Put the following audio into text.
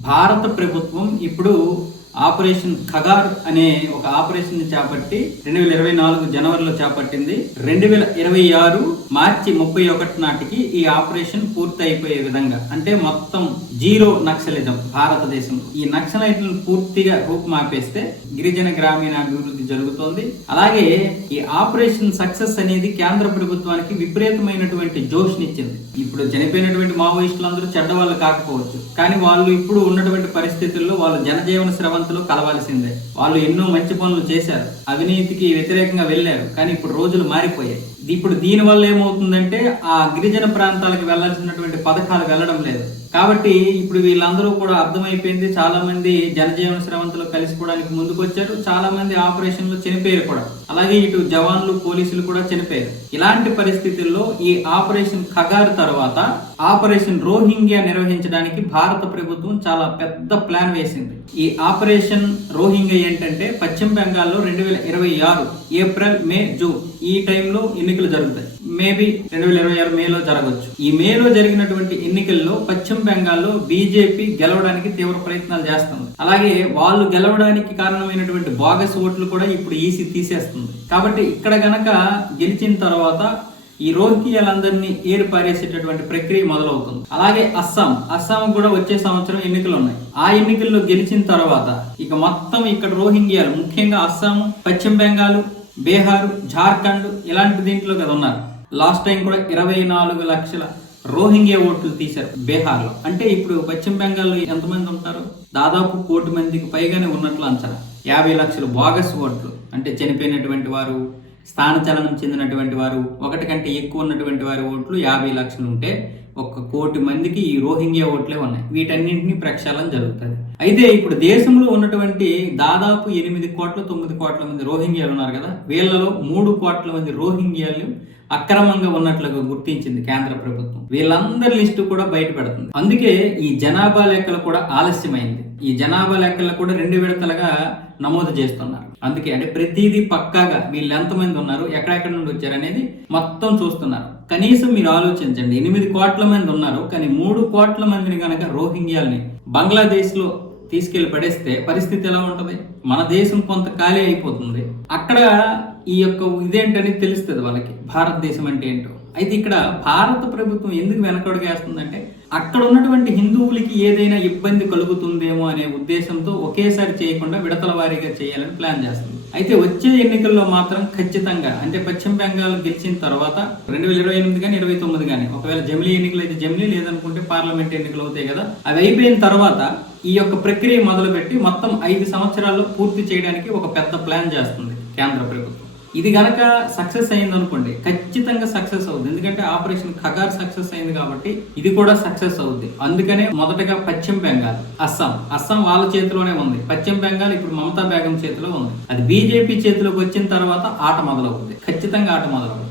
భారత ప్రభుత్వం ఇప్పుడు ఆపరేషన్ ఖగార్ అనే ఒక ఆపరేషన్ని చేపట్టి రెండు వేల ఇరవై నాలుగు జనవరిలో చేపట్టింది. రెండు వేల ఇరవై ఆరు మార్చి ముప్పై ఒకటి నాటికి ఈ ఆపరేషన్ పూర్తి అయిపోయే విధంగా అంటే మొత్తం జీరో నక్సలిజం భారతదేశంలో. ఈ నక్సలైట్లను పూర్తిగా రూపుమాపేస్తే గిరిజన గ్రామీణ అభివృద్ధి జరుగుతోంది. అలాగే ఈ ఆపరేషన్ సక్సెస్ అనేది కేంద్ర ప్రభుత్వానికి విపరీతమైనటువంటి జోష్నిచ్చింది. ఇప్పుడు చనిపోయినటువంటి మావోయిస్టులందరూ చెడ్డవాళ్ళు కాకపోవచ్చు. కానీ వాళ్ళు ఇప్పుడు ఉన్నటువంటి పరిస్థితుల్లో వాళ్ళు జనజీవన స్రవంతిలో కలవాల్సిందే. వాళ్ళు ఎన్నో మంచి పనులు చేశారు. అవినీతికి వ్యతిరేకంగా వెళ్ళారు. కానీ ఇప్పుడు రోజులు మారిపోయాయి. ఇప్పుడు దీనివల్ల ఏమవుతుందంటే ఆ గిరిజన ప్రాంతాలకు వెళ్ళాల్సినటువంటి పథకాలు వెళ్ళడం లేదు. కాబట్టి ఇప్పుడు వీళ్ళందరూ కూడా అర్థమైపోయింది. చాలా మంది జనజీవన శ్రవంతులు కలిసిపోవడానికి ముందుకొచ్చారు. చాలా మంది ఆపరేషన్లో చనిపోయారు కూడా. అలాగే ఇటు జవాన్లు పోలీసులు కూడా చనిపోయారు. ఇలాంటి పరిస్థితుల్లో ఈ ఆపరేషన్ ఖగార్ తర్వాత ఆపరేషన్ రోహింగ్యా నిర్వహించడానికి భారత ప్రభుత్వం చాలా పెద్ద ప్లాన్ వేసింది. ఈ ఆపరేషన్ రోహింగ్యా ఏంటంటే పశ్చిమ బెంగాల్లో రెండు వేల ఇరవై ఆరు ఏప్రిల్ మే జూన్ ఈ టైంలో ఎన్నికలు జరుగుతాయి. మేబీ రెండు వేల ఇరవై ఆరు మేలో జరగవచ్చు. ఈ మేలో జరిగినటువంటి ఎన్నికల్లో పశ్చిమ బెంగాల్లో బీజేపీ గెలవడానికి తీవ్ర ప్రయత్నాలు చేస్తుంది. అలాగే వాళ్ళు గెలవడానికి కారణమైనటువంటి బాగస్ ఓట్లు కూడా ఇప్పుడు ఈసీ తీసేస్తుంది. కాబట్టి ఇక్కడ గనక గెలిచిన తర్వాత ఈ రోహింగ్యాలందరినీ ఏరు పారేసేటటువంటి ప్రక్రియ మొదలవుతుంది. అలాగే అస్సాం. అస్సాం కూడా వచ్చే సంవత్సరం ఎన్నికలు ఉన్నాయి. ఆ ఎన్నికల్లో గెలిచిన తర్వాత ఇక మొత్తం ఇక్కడ రోహింగ్యాలు ముఖ్యంగా అస్సాం పశ్చిమ బెంగాల్ బీహార్ జార్ఖండ్ ఇలాంటి దీంట్లో కదా ఉన్నారు. లాస్ట్ టైం కూడా ఇరవై నాలుగు లక్షల రోహింగ్యా ఓట్లు తీశారు బీహార్లో. అంటే ఇప్పుడు పశ్చిమ బెంగాల్లో ఎంతమంది ఉంటారు? దాదాపు కోటి మందికి పైగానే ఉన్నట్లు అంచనా. యాభై లక్షలు బోగస్ ఓట్లు. అంటే చనిపోయినటువంటి వారు స్థానచలనం చెందినటువంటి వారు ఒకటి కంటే ఎక్కువ ఉన్నటువంటి వారి ఓట్లు యాభై లక్షలు ఉంటే ఒక కోటి మందికి ఈ రోహింగ్యా ఓట్లే ఉన్నాయి. వీటన్నింటినీ ప్రక్షాళన జరుగుతుంది. అయితే ఇప్పుడు దేశంలో ఉన్నటువంటి దాదాపు ఎనిమిది కోట్ల తొమ్మిది కోట్ల మంది రోహింగ్యాలు ఉన్నారు కదా వీళ్ళలో మూడు కోట్ల మంది రోహింగ్యాలు అక్రమంగా ఉన్నట్లుగా గుర్తించింది కేంద్ర ప్రభుత్వం. వీళ్ళందరి లిస్టు కూడా బయట పెడుతుంది అందుకే ఈ జనాభా లెక్కలు కూడా ఆలస్యమైంది. ఈ జనాభా లెక్కలను కూడా రెండు విడతలుగా నమోదు చేస్తున్నారు. అందుకే అంటే ప్రతిదీ పక్కాగా వీళ్ళు ఎంతమంది ఉన్నారు ఎక్కడెక్కడ నుండి వచ్చారు అనేది మొత్తం చూస్తున్నారు. కనీసం మీరు ఆలోచించండి ఎనిమిది కోట్ల మంది ఉన్నారు కానీ మూడు కోట్ల మందిని కనుక రోహింగ్యాల్ని బంగ్లాదేశ్లో తీసుకెళ్ళి పడేస్తే పరిస్థితి ఎలా ఉంటుంది? మన దేశం కొంత ఖాళీ అయిపోతుంది. అక్కడ ఈ యొక్క ఇదేంటని తెలుస్తుంది వాళ్ళకి. భారతదేశం అంటే ఏంటో. అయితే ఇక్కడ భారత ప్రభుత్వం ఎందుకు వెనకడుగేస్తుందంటే అక్కడ ఉన్నటువంటి హిందువులకి ఏదైనా ఇబ్బంది కలుగుతుందేమో అనే ఉద్దేశంతో ఒకేసారి చేయకుండా విడతల వారీగా చేయాలని ప్లాన్ చేస్తుంది. అయితే వచ్చే ఎన్నికల్లో మాత్రం ఖచ్చితంగా అంటే పశ్చిమ బెంగాల్ గెలిచిన తర్వాత రెండు వేల ఇరవై ఎనిమిది కానీ ఇరవై తొమ్మిది కానీ ఒకవేళ జమిలీ ఎన్నికలు అయితే జమిలీ లేదనుకుంటే పార్లమెంట్ ఎన్నికలు అవుతాయి కదా అవి అయిపోయిన తర్వాత ఈ యొక్క ప్రక్రియ మొదలుపెట్టి మొత్తం ఐదు సంవత్సరాల్లో పూర్తి చేయడానికి ఒక పెద్ద ప్లాన్ చేస్తుంది కేంద్ర ప్రభుత్వం. ఇది కనుక సక్సెస్ అయింది అనుకోండి ఖచ్చితంగా సక్సెస్ అవుతుంది ఎందుకంటే ఆపరేషన్ ఖగార్ సక్సెస్ అయింది కాబట్టి ఇది కూడా సక్సెస్ అవుద్ది. అందుకనే మొదటగా పశ్చిమ బెంగాల్ అస్సాం. అస్సాం వాళ్ళ చేతిలోనే ఉంది. పశ్చిమ బెంగాల్ ఇప్పుడు మమతా బేగం చేతిలో ఉంది. అది బీజేపీ చేతిలోకి వచ్చిన తర్వాత ఆట మొదలవుతుంది ఖచ్చితంగా ఆట మొదలవుతుంది